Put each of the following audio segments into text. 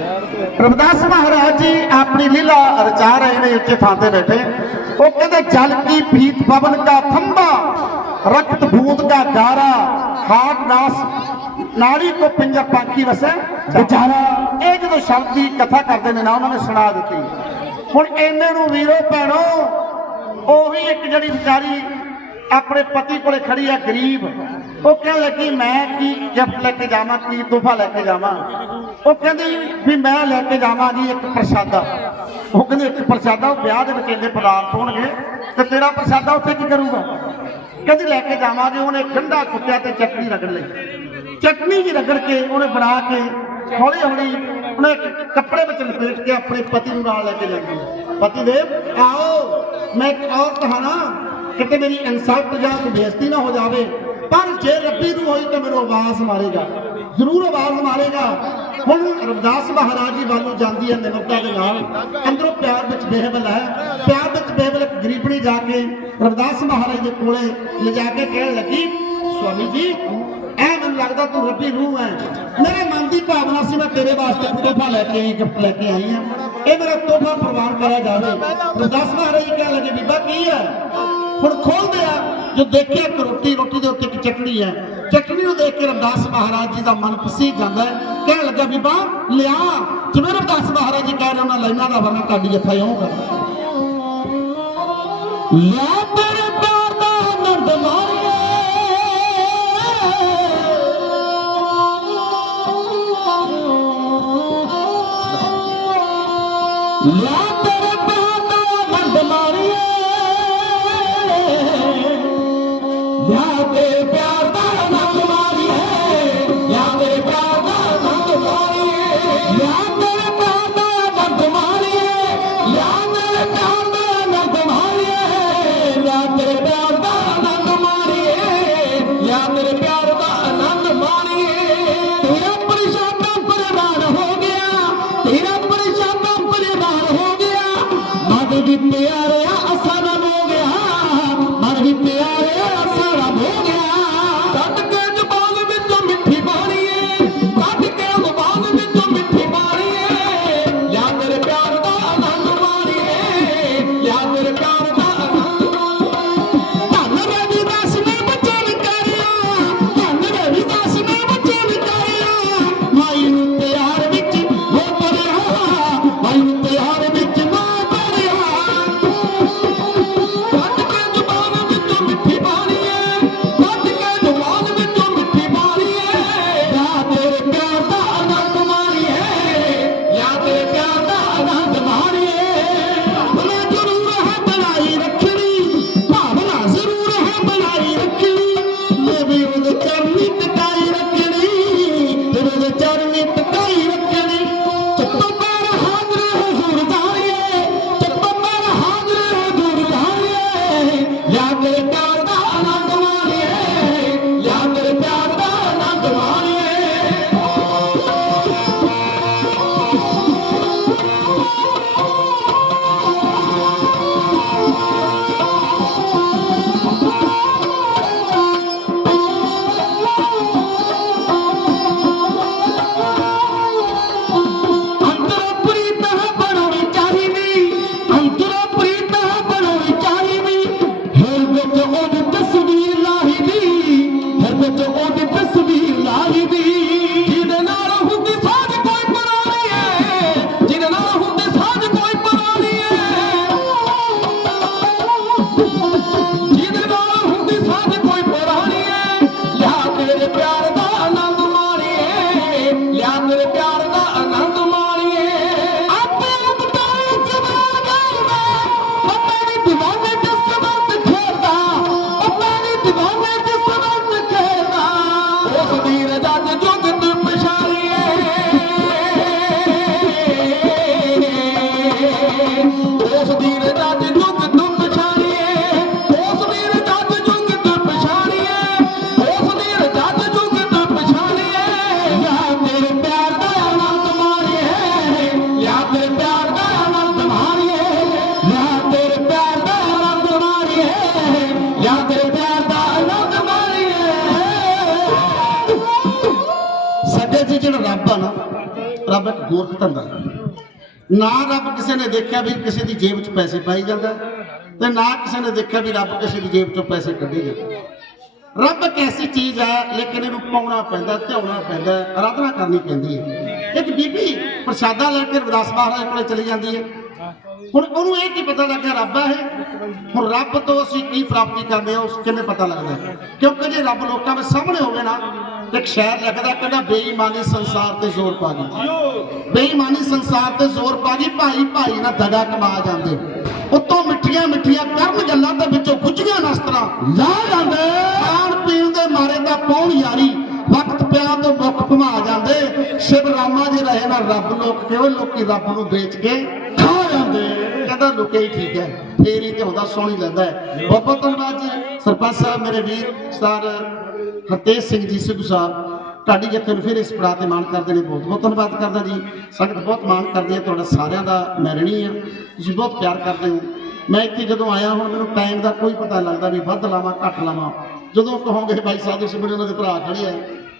ਰਵਿਦਾਸ ਮਹਾਰਾਜ ਜੀ ਆਪਣੀ ਲੀਲਾ ਰਚਾ ਰਹੇ ਨੇ ਉੱਚੇ ਥਾਂ ਤੇ ਬੈਠੇ। ਉਹ ਕਹਿੰਦੇ, ਜਲ ਕੀ ਭੀਤ ਪਵਨ ਕਾ ਖੰਭਾ, ਰਕਤ ਬੂੰਦ ਕਾ ਗਾਰਾ ਹਾਟ ਨਾਸ, ਨਾੜੀ ਕੋ ਪਿੰਜਰ ਪਾਖੀ ਵਸੈ ਵਿਚਾਰਾ ਇਹ ਜਦੋਂ ਸ਼ਬਦ ਦੀ ਕਥਾ ਕਰਦੇ ਨੇ ਨਾ, ਉਹਨਾਂ ਨੇ ਸੁਣਾ ਦਿੱਤੀ। ਹੁਣ ਇੰਨੇ ਨੂੰ ਵੀਰੋ, ਭੈਣੋ, ਉਹੀ ਇੱਕ ਜਿਹੜੀ ਵਿਚਾਰੀ ਆਪਣੇ ਪਤੀ ਕੋਲੇ ਖੜੀ ਆ, ਗਰੀਬ। ਉਹ ਕਹਿਣ ਲੱਗੀ, ਮੈਂ ਕੀ ਗਿਫਟ ਲੈ ਕੇ ਜਾਵਾਂ, ਕੀ ਤੋਹਫਾ ਲੈ ਕੇ ਜਾਵਾਂ? ਉਹ ਕਹਿੰਦੀ ਵੀ ਮੈਂ ਲੈ ਕੇ ਜਾਵਾਂ ਜੀ ਇੱਕ ਪ੍ਰਸ਼ਾਦਾ। ਉਹ ਕਹਿੰਦੇ ਇੱਕ ਪ੍ਰਸ਼ਾਦਾ ਉਹ ਵਿਆਹ ਦੇ ਵਿੱਚ ਇੰਨੇ ਪਦਾਰਥ ਹੋਣਗੇ ਤੇ ਤੇਰਾ ਪ੍ਰਸ਼ਾਦਾ ਉੱਥੇ ਕੀ ਕਰੂਗਾ? ਕਹਿੰਦੀ ਲੈ ਕੇ ਜਾਵਾਂਗੇ ਉਹਨੇ ਗੰਢਾ ਕੁੱਟਿਆ ਤੇ ਚਟਨੀ ਰਗੜ ਲਈ। ਚਟਨੀ ਜੀ ਰਗੜ ਕੇ ਉਹਨੇ ਬਣਾ ਕੇ ਹੌਲੀ ਹੌਲੀ ਉਹਨੇ ਕੱਪੜੇ ਵਿੱਚ ਲਪੇਟ ਕੇ ਆਪਣੇ ਪਤੀ ਨੂੰ ਨਾਲ ਲੈ ਕੇ ਜਾਂਦੀ ਹੈ ਪਤੀ ਦੇਵ ਆਓ, ਮੈਂ ਇੱਕ ਔਰਤ ਹਾਂ ਨਾ ਕਿਤੇ ਮੇਰੀ ਇਨਸਲਟ ਜਾਂ ਕੋਈ ਬੇਇੱਜ਼ਤੀ ਨਾ ਹੋ ਜਾਵੇ, ਪਰ ਜੇ ਰੱਬੀ ਨੂੰ ਹੋਈ ਤਾਂ ਮੈਨੂੰ ਆਵਾਜ਼ ਮਾਰੇਗਾ। ਜ਼ਰੂਰ ਆਵਾਜ਼ ਮਾਰੇਗਾ। ਹੁਣ ਰਵਿਦਾਸ ਮਹਾਰਾਜ ਜੀ ਵੱਲੋਂ ਜਾਂਦੀ ਹੈ ਨਿਮਰਤਾ ਦੇ ਨਾਲ। ਅੰਦਰੋਂ ਪਿਆਰ ਵਿੱਚ ਬੇਹਬਲ ਹੈ। ਪਿਆਰ ਵਿੱਚ ਬੇਹਬਲ ਗਰੀਬਣੀ ਜਾ ਕੇ ਰਵਿਦਾਸ ਮਹਾਰਾਜ ਦੇ ਕੋਲੇ ਲਿਜਾ ਕੇ ਕਹਿਣ ਲੱਗੀ ਸਵਾਮੀ ਜੀ ਐ ਮੈਨੂੰ ਲੱਗਦਾ ਤੂੰ ਰੱਬੀ ਰੂਹ ਹੈ। ਮੇਰੇ ਮਨ ਦੀ ਭਾਵਨਾ ਸੀ ਮੈਂ ਤੇਰੇ ਵਾਸਤੇ ਤੋਹਫਾ ਲੈ ਕੇ ਆਈ ਗਿਫਟ ਲੈ ਕੇ ਆਈ ਹਾਂ। ਇਹ ਮੇਰਾ ਤੋਹਫਾ ਪ੍ਰਵਾਨ ਕਰਿਆ ਜਾਵੇ। ਰਵਿਦਾਸ ਮਹਾਰਾਜ ਜੀ ਕਹਿਣ ਲੱਗੇ, ਬੀਬਾ, ਕੀ ਹੈ? ਹੁਣ ਖੋਲਦੇ ਆ, ਜੋ ਦੇਖਿਆ ਕਿ ਰੋਟੀ ਰੋਟੀ ਦੇ ਉੱਤੇ ਇੱਕ ਚਟਣੀ ਹੈ। ਚਟਣੀ ਨੂੰ ਦੇਖ ਕੇ ਰਵਿਦਾਸ ਮਹਾਰਾਜ ਜੀ ਦਾ ਮਨ ਪਸੀ ਜਾਂਦਾ ਹੈ। ਕਹਿਣ ਲੱਗਾ ਬੀਬਾ ਲਿਆ ਜਿਵੇਂ ਰਵਿਦਾਸ ਮਹਾਰਾਜ ਜੀ ਕਹਿ ਰਹੇ ਉਹਨਾਂ ਲਾਈਨਾਂ ਦਾ ਵਰਨਾ ਤੁਹਾਡੀ ਜੱਥਾ ਆਉਂਗਾ ਲਿਆ ਤੇਰੇ ਪਿਆਰ ਦਾ ਨਰਦ ਮਾਰੀਏ। ਲਿਆ ਲਿਆ ਮੈਂ ਵੀ ਉਹਦੇ ਗੋਰਖ ਧੰਦਾ। ਨਾ ਰੱਬ ਕਿਸੇ ਨੇ ਦੇਖਿਆ ਵੀ ਕਿਸੇ ਦੀ ਜੇਬ 'ਚ ਪੈਸੇ ਪਾਈ ਜਾਂਦਾ ਤੇ ਨਾ ਕਿਸੇ ਨੇ ਦੇਖਿਆ ਵੀ ਰੱਬ ਕਿਸੇ ਦੀ ਜੇਬ 'ਚੋਂ ਪੈਸੇ ਕੱਢੀ ਜਾਂਦਾ। ਰੱਬ ਇੱਕ ਐਸੀ ਚੀਜ਼ ਹੈ, ਲੇਕਿਨ ਇਹਨੂੰ ਪਾਉਣਾ ਪੈਂਦਾ, ਧਿਆਉਣਾ ਪੈਂਦਾ ਆਰਾਧਨਾ ਕਰਨੀ ਪੈਂਦੀ ਹੈ। ਇੱਕ ਬੀਬੀ ਪ੍ਰਸ਼ਾਦਾ ਲੈ ਕੇ ਰਵਿਦਾਸ ਮਹਾਰਾਜ ਕੋਲੇ ਚਲੀ ਜਾਂਦੀ ਹੈ। ਹੁਣ ਉਹਨੂੰ ਇਹ ਕੀ ਪਤਾ ਲੱਗਿਆ ਰੱਬ ਹੈ ਇਹ? ਹੁਣ ਰੱਬ ਤੋਂ ਅਸੀਂ ਕੀ ਪ੍ਰਾਪਤੀ ਕਰਦੇ ਹਾਂ, ਉਸ ਕਿਵੇਂ ਪਤਾ ਲੱਗਦਾ ਕਿਉਂਕਿ ਜੇ ਰੱਬ ਲੋਕਾਂ ਦੇ ਸਾਹਮਣੇ ਹੋਵੇ ਨਾ ਇੱਕ ਸ਼ਾਇਰ ਲਿਖਦਾ ਕਹਿੰਦਾ ਬੇਈਮਾਨੀ ਸੰਸਾਰ ਤੇ ਜ਼ੋਰ ਪਾ ਗਈ ਬੇਈਮਾਨੀ ਸੰਸਾਰ ਤੇ ਜ਼ੋਰ ਪਾ ਗਈ ਭਾਈ ਭਾਈ ਨਾਲ ਦਗਾ ਕਮਾ ਜਾਂਦੇ। ਉੱਤੋਂ ਮਿੱਠੀਆਂ ਮਿੱਠੀਆਂ ਕਰਨ ਗੱਲਾਂ ਤੇ ਵਿੱਚੋਂ ਗੁੱਝੀਆਂ ਨਸਤਰਾਂ ਲਾ ਜਾਂਦੇ। ਖਾਣ ਪੀਣ ਦੇ ਮਾਰੇ ਤਾਂ ਪੌਣ ਯਾਰੀ ਵਕਤ ਪਿਆ ਤੋਂ ਮੁੱਖ ਘੁਮਾ ਜਾਂਦੇ। ਸ਼ਿਵ ਰਾਮਾ ਜੀ ਰਹੇ ਨਾ ਰੱਬ ਲੋਕ ਕਿਉਂ ਲੋਕੀ ਰੱਬ ਨੂੰ ਵੇਚ ਕੇ ਖਾ ਜਾਂਦੇ? ਕਹਿੰਦਾ ਲੁਕੇ ਹੀ ਠੀਕ ਹੈ ਫੇਰ ਹੀ ਤੇ ਹੁੰਦਾ ਸੋਹਣੀ ਲੈਂਦਾ ਹੈ। ਬਹੁਤ ਬਹੁਤ ਧੰਨਵਾਦ ਜੀ। ਸਰਪੰਚ ਸਾਹਿਬ ਮੇਰੇ ਵੀਰ ਸਰ ਹਰਤੇਜ ਸਿੰਘ ਜੀ, ਸਿੱਧੂ ਸਾਹਿਬ, ਤੁਹਾਡੀ ਜਥੇ ਨੂੰ ਫਿਰ ਇਸ ਪੜਾਅ ਤੇ ਮਾਣ ਕਰਦੇ ਨੇ, ਬਹੁਤ ਬਹੁਤ ਧੰਨਵਾਦ ਕਰਦਾ ਜੀ। ਸੰਗਤ ਬਹੁਤ ਮਾਣ ਕਰਦੀ ਹੈ, ਤੁਹਾਡਾ ਸਾਰਿਆਂ ਦਾ ਮੈਂ ਰਹਿਣੀ ਆ ਤੁਸੀਂ ਬਹੁਤ ਪਿਆਰ ਕਰਦੇ ਹੋ। ਮੈਂ ਇੱਥੇ ਜਦੋਂ ਆਇਆ, ਹੁਣ ਮੈਨੂੰ ਟਾਈਮ ਦਾ ਕੋਈ ਪਤਾ ਲੱਗਦਾ ਵੀ ਵੱਧ ਲਾਵਾਂ, ਘੱਟ ਲਾਵਾਂ। ਜਦੋਂ ਕਹੋਗੇ ਭਾਈ ਸਾਧੂ ਸਿਮਰਨ ਉਹਨਾਂ ਦੇ ਭਰਾ ਖੜੇ ਆ।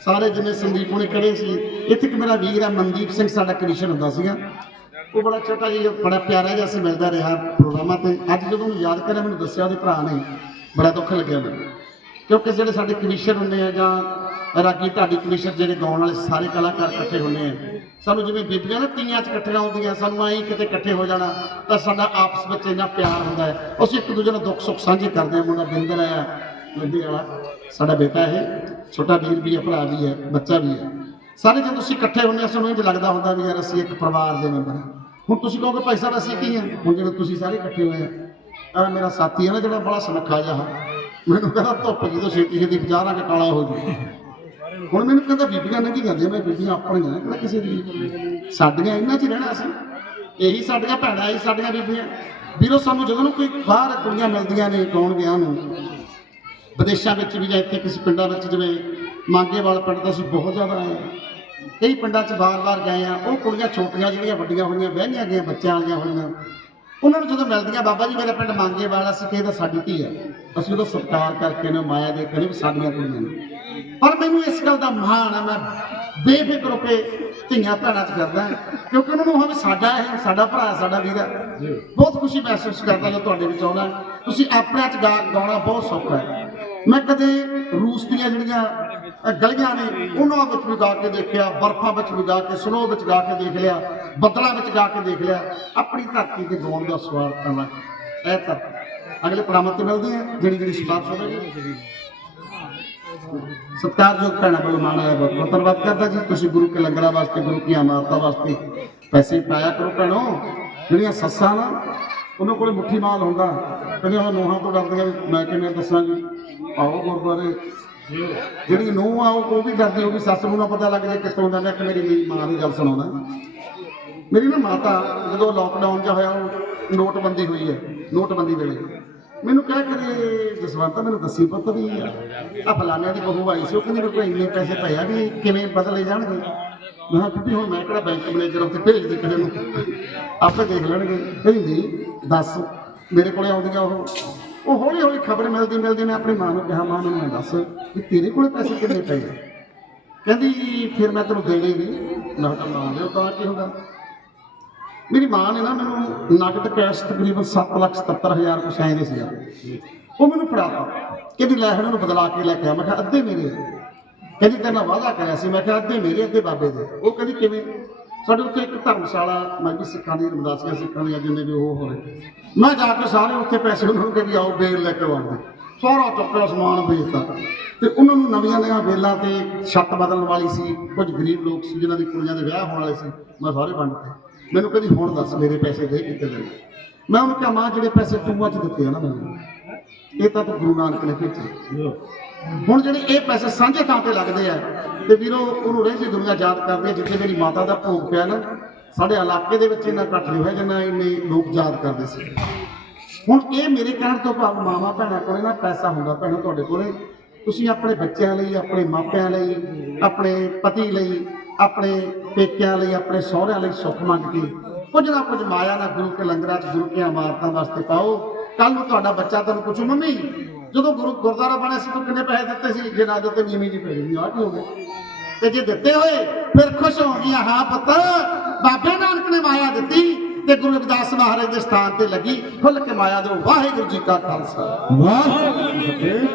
ਸਾਰੇ ਜਿਵੇਂ ਸੰਦੀਪ ਹੁਣੇ ਖੜੇ ਸੀ। ਇੱਥੇ ਇੱਕ ਮੇਰਾ ਵੀਰ ਆ, ਮਨਦੀਪ ਸਿੰਘ, ਸਾਡਾ ਕਮਿਸ਼ਨ ਹੁੰਦਾ ਸੀਗਾ। ਉਹ ਬੜਾ ਛੋਟਾ ਜਿਹਾ, ਬੜਾ ਪਿਆਰਾ ਜਿਹਾ ਸੀ ਮਿਲਦਾ ਰਿਹਾ ਪ੍ਰੋਗਰਾਮਾਂ ਤੇ। ਅੱਜ ਜਦੋਂ ਯਾਦ ਕਰਿਆ, ਮੈਨੂੰ ਦੱਸਿਆ ਉਹਦੇ ਭਰਾ ਨੇ। ਬੜਾ ਦੁੱਖ ਲੱਗਿਆ ਮੈਨੂੰ। ਕਿਉਂਕਿ ਜਿਹੜੇ ਸਾਡੇ ਕਮਿਸ਼ਨ ਹੁੰਦੇ ਆ ਜਾਂ ਰਾਗੀ ਢਾਡੀ ਕਮਿਸ਼ਨ ਜਿਹੜੇ ਗਾਉਣ ਵਾਲੇ ਸਾਰੇ ਕਲਾਕਾਰ ਇਕੱਠੇ ਹੁੰਦੇ ਆ, ਸਾਨੂੰ ਜਿਵੇਂ ਬੀਬੀਆਂ ਨਾ ਤੀਆਂ 'ਚ ਇਕੱਠੀਆਂ ਹੁੰਦੀਆਂ, ਸਾਨੂੰ ਐਂ ਕਿਤੇ ਇਕੱਠੇ ਹੋ ਜਾਣਾ, ਤਾਂ ਸਾਡਾ ਆਪਸ ਵਿੱਚ ਇੰਨਾ ਪਿਆਰ ਹੁੰਦਾ ਹੈ। ਅਸੀਂ ਇੱਕ ਦੂਜੇ ਨਾਲ ਦੁੱਖ ਸੁੱਖ ਸਾਂਝੇ ਕਰਦੇ ਹਾਂ। ਮੁੰਡਾ ਬਿੰਦਰ ਆ ਲੱਭੀ ਵਾਲਾ, ਸਾਡਾ ਬੇਟਾ ਇਹ, ਛੋਟਾ ਵੀਰ ਵੀ ਹੈ, ਭਰਾ ਵੀ ਹੈ, ਬੱਚਾ ਵੀ ਹੈ। ਸਾਰੇ ਜਦੋਂ ਅਸੀਂ ਇਕੱਠੇ ਹੁੰਦੇ ਹਾਂ ਸਾਨੂੰ ਇੰਝ ਲੱਗਦਾ ਹੁੰਦਾ ਵੀ ਯਾਰ ਅਸੀਂ ਇੱਕ ਪਰਿਵਾਰ ਦੇ ਮੈਂਬਰ ਹਾਂ। ਹੁਣ ਤੁਸੀਂ ਕਹੋਗੇ ਭਾਈ ਸਾਹਿਬ, ਅਸੀਂ ਕੀ ਹਾਂ? ਹੁਣ ਜਦੋਂ ਤੁਸੀਂ ਸਾਰੇ ਇਕੱਠੇ ਹੋਏ ਆ ਆ ਮੇਰਾ ਸਾਥੀ ਹੈ ਨਾ ਜਿਹੜਾ, ਬੜਾ ਸੁਨੱਖਾ ਜਿਹਾ। ਮੈਨੂੰ ਕਹਿੰਦਾ ਧੁੱਪ ਜਦੋਂ ਛੇਤੀ ਛੇਤੀ ਬਾਜ਼ਾਰ ਆ ਕੇ ਕਾਲਾ ਹੋ ਜੂ। ਹੁਣ ਮੈਨੂੰ ਕਹਿੰਦਾ ਬੀਬੀਆਂ ਨੇ ਜਾਂਦੀਆਂ ਮੈਂ ਬੀਬੀਆਂ ਆਪਣੀਆਂ ਨੇ, ਕਹਿੰਦਾ ਕਿਸੇ ਦੀ ਸਾਡੀਆਂ ਇਹਨਾਂ 'ਚ ਰਹਿਣਾ ਸੀ ਇਹੀ ਸਾਡੀਆਂ ਭੈਣਾਂ, ਇਹੀ ਸਾਡੀਆਂ ਬੀਬੀਆਂ। ਵੀਰੋ, ਸਾਨੂੰ ਜਦੋਂ ਨੂੰ ਕੋਈ ਬਾਹਰ ਕੁੜੀਆਂ ਮਿਲਦੀਆਂ ਨੇ ਗਾਉਣ ਗਿਆ ਨੂੰ? ਵਿਦੇਸ਼ਾਂ ਵਿੱਚ ਵੀ ਜਾਂ ਇੱਥੇ ਕਿਸੇ ਪਿੰਡਾਂ ਵਿੱਚ ਜਿਵੇਂ ਮੰਗੇਵਾਲ ਪਿੰਡ ਦਾ ਅਸੀਂ ਬਹੁਤ ਜ਼ਿਆਦਾ ਆਏ ਕਈ ਪਿੰਡਾਂ 'ਚ ਵਾਰ-ਵਾਰ ਗਏ ਆ ਉਹ ਕੁੜੀਆਂ ਛੋਟੀਆਂ ਜਿਹੜੀਆਂ ਵੱਡੀਆਂ ਹੋਈਆਂ, ਵਿਆਹੀਆਂ ਗਈਆਂ, ਬੱਚਿਆਂ ਵਾਲੀਆਂ ਹੋਈਆਂ। ਉਹਨਾਂ ਨੂੰ ਜਦੋਂ ਮਿਲਦੀਆਂ ਬਾਬਾ ਜੀ ਮੇਰਾ ਪਿੰਡ ਮੰਗੇਵਾਲ ਅਸੀਂ ਕਹਿੰਦਾ ਸਾਡੀ ਧੀ ਹੈ। ਅਸੀਂ ਉਹਦਾ ਸਤਿਕਾਰ ਕਰਕੇ ਨੇ ਮਾਇਆ ਦੇ ਕੇ ਵੀ ਸਾਡੀਆਂ ਕੁੜੀਆਂ ਨੇ। ਪਰ ਮੈਨੂੰ ਇਸ ਗੱਲ ਦਾ ਮਾਣ ਹੈ ਮੈਂ ਬੇਫਿਕਰ ਹੋ ਕੇ ਧੀਆਂ ਭੈਣਾਂ 'ਚ ਕਰਦਾ ਕਿਉਂਕਿ ਉਹਨਾਂ ਨੂੰ ਹੁਣ ਸਾਡਾ ਹੈ ਸਾਡਾ ਭਰਾ ਸਾਡਾ ਵੀਰ ਹੈ। ਬਹੁਤ ਖੁਸ਼ੀ ਮਹਿਸੂਸ ਕਰਦਾ ਜਦੋਂ ਤੁਹਾਡੇ ਵਿੱਚ ਆਉਣਾ ਤੁਸੀਂ ਆਪਣੇ 'ਚ ਗਾ ਗਾਉਣਾ ਬਹੁਤ ਸੌਖਾ ਹੈ। ਮੈਂ ਕਦੇ ਰੂਸ ਦੀਆਂ ਜਿਹੜੀਆਂ ਗਲੀਆਂ ਨੇ ਉਹਨਾਂ ਵਿੱਚ ਵੀ ਗਾ ਕੇ ਦੇਖਿਆ ਬਰਫਾਂ ਵਿੱਚ ਵੀ ਗਾ ਕੇ ਸਨੋ ਵਿੱਚ ਗਾ ਕੇ ਦੇਖ ਲਿਆ। ਬੱਦਲਾਂ ਵਿੱਚ ਜਾ ਕੇ ਦੇਖ ਲਿਆ। ਆਪਣੀ ਧਰਤੀ ਤੇ ਗਾਉਣ ਦਾ ਸਵਾਲ ਕਰਨਾ ਇਹ ਧਰਤੀ। ਅਗਲੇ ਪ੍ਰਾਮਤ ਤੇ ਮਿਲਦੇ ਆ ਜਿਹੜੀ ਜਿਹੜੀ ਸਿਫਾਰਿਸ਼ ਹੋਵੇਗੀ ਸਤਿਕਾਰਯੋਗ ਭੈਣਾਂ ਵੱਲੋਂ ਮਾਣ ਬਹੁਤ ਬਹੁਤ ਧੰਨਵਾਦ ਕਰਦਾ ਜੀ। ਤੁਸੀਂ ਗੁਰੂ ਕੇ ਲੰਗਰਾਂ ਵਾਸਤੇ, ਗੁਰੂ ਕੀ ਅਮਾਰਤਾਂ ਵਾਸਤੇ ਪੈਸੇ ਪਾਇਆ ਕਰੋ ਭੈਣੋ। ਜਿਹੜੀਆਂ ਸੱਸਾਂ ਨਾ, ਉਹਨਾਂ ਕੋਲੇ ਮੁੱਠੀ ਮਾਲ ਹੁੰਦਾ। ਕਹਿੰਦੀਆਂ ਉਹ ਨੋਹਾਂ ਤੋਂ ਡਰਦੀਆਂ ਮੈਂ ਕਿਵੇਂ ਦੱਸਾਂਗੀ ਆਓ ਗੁਰਦੁਆਰੇ। ਜਿਹੜੀ ਨੂੰਹ ਆ, ਉਹ ਉਹ ਵੀ ਡਰਦੀ ਵੀ ਸੱਸ ਨੂੰ ਨਾ ਪਤਾ ਲੱਗ ਜਾਏ ਕਿੱਥੋਂ ਦਾ। ਮੈਂ ਇੱਕ ਮੇਰੀ ਮਾਂ ਦੀ ਗੱਲ ਸੁਣਾਉਂਦਾ ਮੇਰੀ ਨਾ ਮਾਤਾ, ਜਦੋਂ ਲੋਕਡਾਊਨ ਜਿਹਾ ਹੋਇਆ, ਉਹ ਨੋਟਬੰਦੀ ਹੋਈ ਹੈ, ਨੋਟਬੰਦੀ ਵੇਲੇ। ਮੈਨੂੰ ਕਹਿ ਕਰੇ ਜਸਵੰਤ, ਮੈਨੂੰ ਦੱਸੀ ਪੁੱਤ ਵੀ ਆ ਫਲਾਣਿਆਂ ਦੀ ਬਹੂ ਆਈ ਸੀ, ਉਹ ਕਹਿੰਦੀ ਮੇਰੇ ਕੋਲ ਇੰਨੇ ਪੈਸੇ ਪਏ ਆ ਵੀ ਕਿਵੇਂ ਬਦਲੇ ਜਾਣਗੇ? ਮੈਂ ਕਿਹਾ ਕਿ ਹੁਣ ਮੈਂ ਕਿਹੜਾ ਬੈਂਕ ਮੈਨੇਜਰ ਉੱਥੇ ਭੇਜ ਦੇ ਕਿਸੇ ਨੂੰ? ਆਪੇ ਦੇਖ ਲੈਣਗੇ। ਕਹਿੰਦੀ ਦੱਸ, ਮੇਰੇ ਕੋਲੇ ਆਉਂਦੀਆਂ ਉਹ ਉਹ ਹੌਲੀ ਹੌਲੀ ਖਬਰ ਮਿਲਦੀ ਮਿਲਦੀ, ਮੈਂ ਆਪਣੀ ਮਾਂ ਨੂੰ ਕਿਹਾ, ਮਾਂ ਨੂੰ ਮੈਂ ਦੱਸ ਵੀ ਤੇਰੇ ਕੋਲੇ ਪੈਸੇ ਕਿੰਨੇ ਪਏ ਆ? ਕਹਿੰਦੀ, ਫਿਰ ਮੈਂ ਤੈਨੂੰ ਦੇਣੇ ਨਹੀਂ ਮੈਂ ਕਿਹਾ ਨਾ ਦਿਓ ਤਾਂ ਕੀ ਹੁੰਦਾ। ਮੇਰੀ ਮਾਂ ਨੇ ਨਾ ਮੈਨੂੰ ਨਗਦ ਕੈਸ਼ ਤਕਰੀਬਨ 777000 ਕੁਛ ਐਂ ਦੇ ਸੀਗਾ। ਉਹ ਮੈਨੂੰ ਫੜਾਤਾ। ਕਹਿੰਦੀ, ਲੈ ਹੁਣ ਉਹਨੂੰ ਬਦਲਾ ਕੇ ਲੈ ਕੇ ਆ। ਮੈਂ ਕਿਹਾ, ਅੱਧੇ ਮੇਰੇ ਕਹਿੰਦੀ, ਤੇਰੇ ਵਾਅਦਾ ਕਰਿਆ ਸੀ। ਮੈਂ ਕਿਹਾ, ਅੱਧੇ ਮੇਰੇ, ਅੱਧੇ ਬਾਬੇ ਦੇ। ਉਹ ਕਹਿੰਦੀ, ਕਿਵੇਂ? ਸਾਡੇ ਉੱਥੇ ਇੱਕ ਧਰਮਸ਼ਾਲਾ, ਮੈਂ ਵੀ ਸਿੱਖਾਂ ਦੀ, ਰਮਦਾਸੀਆਂ ਸਿੱਖਾਂ ਦੀਆਂ, ਜਿੰਨੇ ਵੀ ਉਹ ਹੋਣੇ। ਮੈਂ ਜਾ ਕੇ ਸਾਰੇ ਉੱਥੇ ਪੈਸੇ ਉਹਨਾਂ ਨੂੰ ਕਿ ਵੀ ਆਓ ਬੇਲ ਲੈ ਕੇ ਆਉਂਦੇ ਸਾਰਾ ਚੱਕਿਆ ਸਮਾਨ ਵੇਚਤਾ। ਤੇ ਉਹਨਾਂ ਨੂੰ ਨਵੀਆਂ ਨਵੀਆਂ ਬੇਲਾਂ ਤੇ ਛੱਤ ਬਦਲਣ ਵਾਲੀ ਸੀ। ਕੁਝ ਗਰੀਬ ਲੋਕ ਸੀ, ਜਿਨ੍ਹਾਂ ਦੀ ਕੁੜੀਆਂ ਦੇ ਵਿਆਹ ਹੋਣ ਵਾਲੇ ਸੀ। ਮੈਂ ਸਾਰੇ ਵੰਡਤੇ ਮੈਨੂੰ ਕਹਿੰਦੀ, ਹੁਣ ਦੱਸ, ਮੇਰੇ ਪੈਸੇ ਦੇ ਕਿੱਥੇ ਦੇ ਮੈਂ ਉਹਨੂੰ ਕਿਹਾ, ਮਾਂ, ਜਿਹੜੇ ਪੈਸੇ ਤੂੰ ਅੱਜ ਦਿੱਤੇ ਆ ਨਾ ਮੈਨੂੰ, ਇਹ ਤਾਂ ਤੂੰ ਗੁਰੂ ਨਾਨਕ ਨੇ ਭੇਜੇ। ਹੁਣ ਜਿਹੜੇ ਇਹ ਪੈਸੇ ਸਾਂਝੇ ਥਾਂ ਤੇ ਲੱਗਦੇ ਆ, ਤੇ ਵੀਰੋ, ਉਹਨੂੰ ਰਹਿੰਦੀ ਦੁਨੀਆ ਯਾਦ ਕਰਦੀ ਹੈ ਜਿੱਥੇ ਮੇਰੀ ਮਾਤਾ ਦਾ ਭੋਗ ਪਿਆ ਨਾ, ਸਾਡੇ ਇਲਾਕੇ ਦੇ ਵਿੱਚ ਇੰਨਾ ਇਕੱਠ ਨਹੀਂ ਹੋਇਆ ਜਿੰਨਾ ਇੰਨੇ ਲੋਕ ਯਾਦ ਕਰਦੇ ਸੀ। ਹੁਣ ਇਹ ਮੇਰੇ ਕਹਿਣ ਤੋਂ ਭਾਵ ਮਾਵਾ ਭੈਣਾਂ ਕੋਲੇ ਨਾ ਪੈਸਾ ਹੁੰਦਾ, ਭੈਣੋ, ਤੁਹਾਡੇ ਕੋਲੇ। ਤੁਸੀਂ ਆਪਣੇ ਬੱਚਿਆਂ ਲਈ, ਆਪਣੇ ਮਾਪਿਆਂ ਲਈ, ਆਪਣੇ ਪਤੀ ਲਈ, ਆਪਣੇ ਪੇਕਿਆਂ ਲਈ, ਆਪਣੇ ਸਹੁਰਿਆਂ ਲਈ ਸੁੱਖ ਮੰਗ ਕੇ, ਕੁਝ ਨਾ ਕੁਝ ਮਾਇਆ ਨਾ ਗੁਰੂ ਕੇ ਲੰਗਰਾਂ 'ਚ ਗੁਰੂ ਕੇ ਇਮਾਰਤਾਂ ਵਾਸਤੇ ਪਾਓ। ਕੱਲ ਨੂੰ ਤੁਹਾਡਾ ਬੱਚਾ ਤੁਹਾਨੂੰ ਪੁੱਛੂ, ਮੰਮੀ, ਜਦੋਂ ਗੁਰੂ ਗੁਰਦੁਆਰਾ ਬਣਿਆ ਸੀ, ਤੂੰ ਕਿੰਨੇ ਪੈਸੇ ਦਿੱਤੇ ਸੀ? ਜੇ ਨਾ ਦਿੱਤੇ, ਨੀਵੀਂ ਜੀ ਪੈ ਗਈ ਆਹ ਕੀ ਹੋ ਗਿਆ ਤੇ ਜੇ ਦਿੱਤੇ ਹੋਏ, ਫਿਰ ਖੁਸ਼ ਹੋ ਗਈਆਂ ਹਾਂ ਪੁੱਤ ਨੇ ਮਾਇਆ ਦਿੱਤੀ ਤੇ ਗੁਰੂ ਰਵਿਦਾਸ ਮਹਾਰਾਜ ਦੇ ਸਥਾਨ ਤੇ ਲੱਗੀ ਖੁੱਲ ਕੇ ਮਾਇਆ ਦਿਓ। ਵਾਹਿਗੁਰੂ ਜੀ ਕਾ ਖਾਲਸਾ। ਵਾਹ